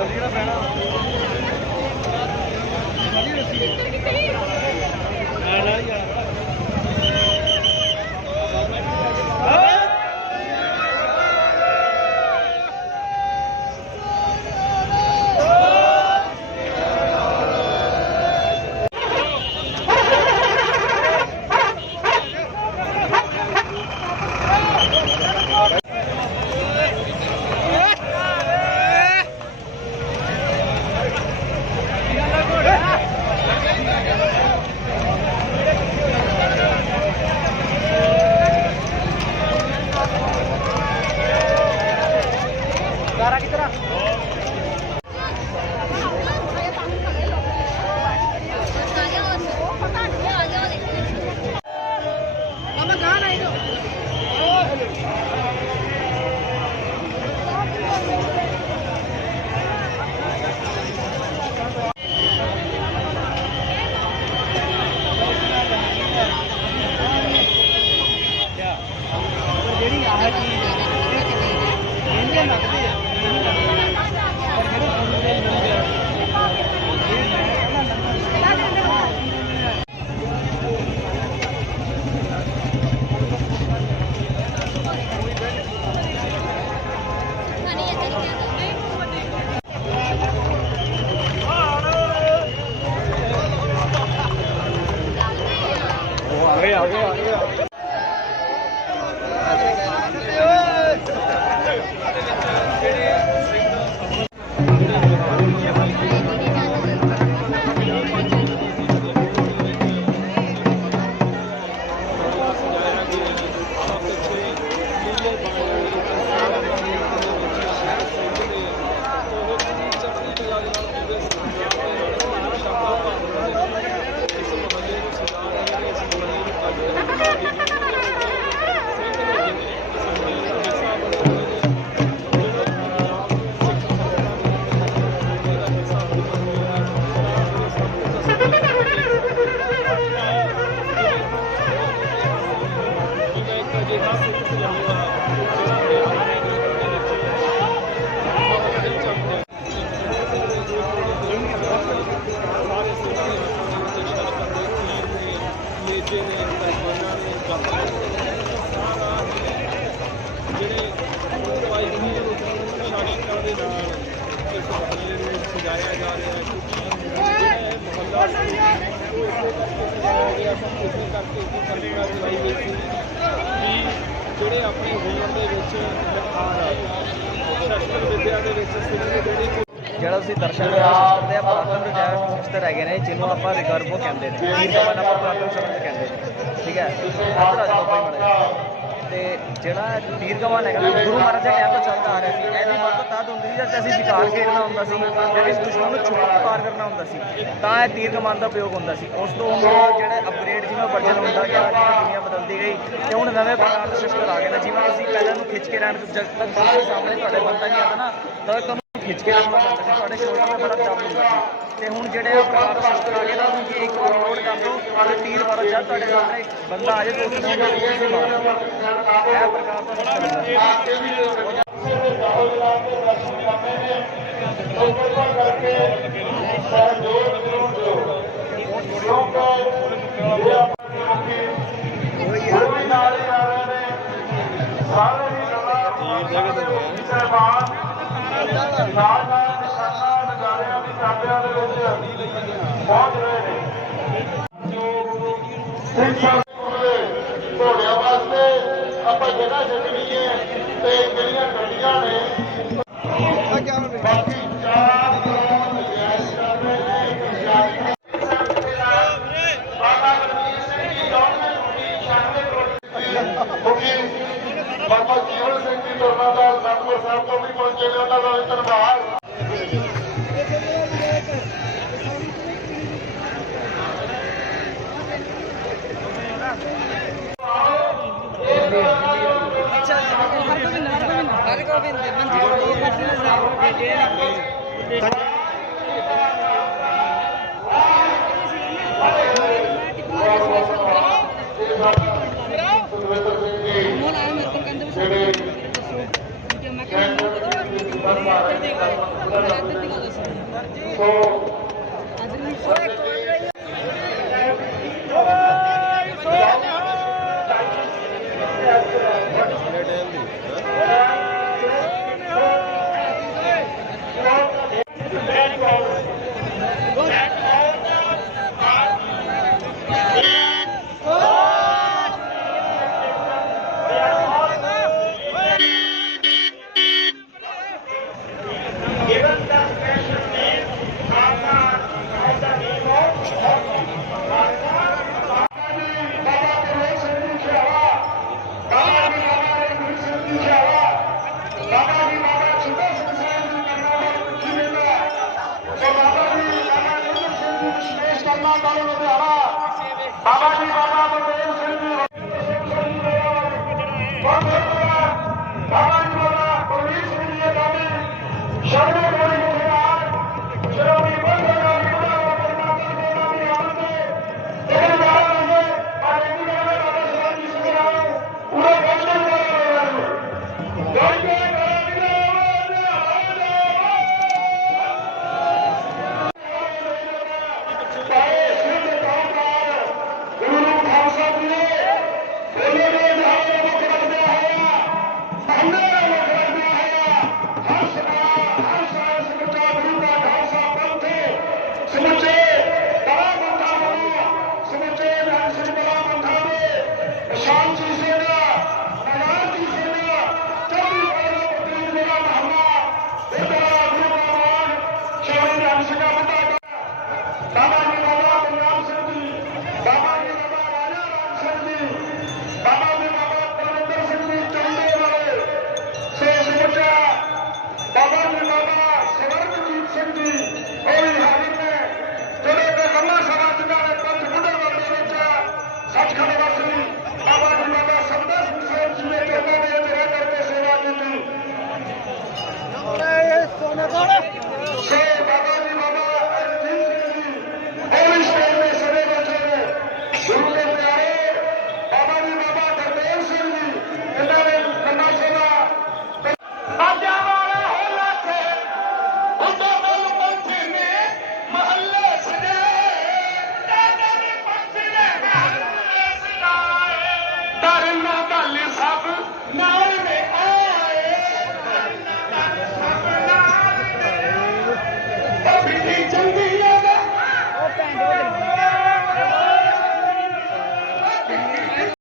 los ਸਜਾਇਆ ਜਾ ਰਿਹਾ ਹੈ ਜਿਹੜਾ ਇਹ ਉਹ ਇਸੇ ਕਰਕੇ ਸਜਾਇਆ ਗਿਆ ਸੀ ਇਸੇ ਕਰਕੇ ਇਹ ਕਲਪਨਾ ਚਲਾਈ ਗਈ ਸੀ ਕਿ ਜਿਹੜੇ ਆਪਣੇ ਹੁਨਰ ਦੇ ਵਿੱਚ ਨਿਖਾਰ ਆ ਸ਼ਸਤਰ ਵਿਦਿਆ ਦੇ ਵਿੱਚ ਸਿੱਖੇ ਜਿਹੜੇ ਜਿਹੜਾ ਤੁਸੀਂ ਦਰਸ਼ਨ ਕਰਦੇ ਆ ਪੁਰਾਤਨ ਰਿਟਾਇਰਡ ਸਿਸਟਰ ਹੈਗੇ ਨੇ, ਜਿਹਨੂੰ ਆਪਾਂ ਰਿਗਰਬੋ ਕਹਿੰਦੇ ਨੇ। ਵੀਰ ਆਪਾਂ ਪੁਰਾਤਨ ਸ਼ਬਦ ਕਹਿੰਦੇ ਨੇ। ਠੀਕ ਹੈ? ਇੱਧਰ ਆ ਭਾਈ ਮਾੜਾ ਤੇ ਜਿਹੜਾ ਵੀਰ ਕਮਨ ਹੈਗਾ ਨਾ, ਗੁਰੂ ਮਹਾਰਾਜ ਦੇ ਟਾਈਮ ਤੋਂ ਚੱਲਦਾ ਆ ਰਿਹਾ ਸੀ। ਇਹ ਵਰਤੋਂ ਤਦ ਹੁੰਦੀ ਸੀ ਜਦ ਅਸੀਂ ਸ਼ਿਕਾਰ ਖੇਡਣਾ ਹੁੰਦਾ ਸੀ, ਜਦ ਇਸ ਦੁਸ਼ਮਣ ਨੂੰ ਛੁਪਾ ਪਾਰ ਕਰਨਾ ਹੁੰਦਾ ਸੀ, ਤਾਂ ਇਹ ਤੀਰ ਕਮਾਨ ਦਾ ਪ੍ਰਯੋਗ ਹੁੰਦਾ ਸੀ। ਉਸ ਤੋਂ ਹੁਣ ਜਿਹੜੇ ਅਪਗ੍ਰੇਡ ਜਿਵੇਂ ਵਰਜਨ ਹੁੰਦਾ ਗਿਆ ਦੁਨੀਆ ਬਦਲਦੀ ਗਈ, ਤੇ ਹੁਣ ਨਵੇਂ ਪ੍ਰਕਾਰ ਦੇ ਸਿਸਟਰ ਆ ਗਏ ਨੇ। ਜਿਵੇਂ ਅਸੀਂ ਪਹਿਲਾਂ ਨੂੰ ਖਿੱਚ ਕੇ ਰਹਿਣ ਜਦ ਤੱਕ ਸਾਹਮਣੇ ਤੁਹਾਡੇ ਬੰਦਾ ਨਹੀਂ ਆਉਂਦਾ ਨਾ, ਤਦ ਤੱਕ ਖਿੱਚ ਕੇ ਰੱਖਣਾ ਤੁਹਾਡੇ ਸ਼ੋਲਡਰ ਤੇ ਬੜਾ ਚਾਪ ਹੁੰਦਾ ਤੇ ਹੁਣ ਜਿਹੜੇ ਆ ਪ੍ਰਕਾਰ ਦੇ ਆ ਗਏ ਨਾ, ਉਹਨੂੰ ਇੱਕ ਅਪਲੋਡ ਕਰ ਦਿਓ ਤੇ ਤੀਰ ਮਾਰੋ ਜਦ ਤੁਹਾਡੇ ਸਾਹਮਣੇ ਬੰਦਾ ਆ ਜਾਏ ਤੁਸੀਂ ਮਾਰੋ ਇਹ ਪ੍ਰਕਾਰ ਦਾ ਸਿਸਟਮ ਹੁੰਦਾ ਘੋੜਿਆਂ ਵਾਸਤੇ ਆਪਾਂ ਜਗ੍ਹਾ ਛੱਡਣੀ ਹੈ ਤੇ ਦਾ ਅਨੰਦਪੁਰ ਸਾਹਿਬ ਤੋਂ ਵੀ ਪਹੁੰਚੇ ਨੇ ਉਹਨਾਂ So বাগানগোলা পুলিশ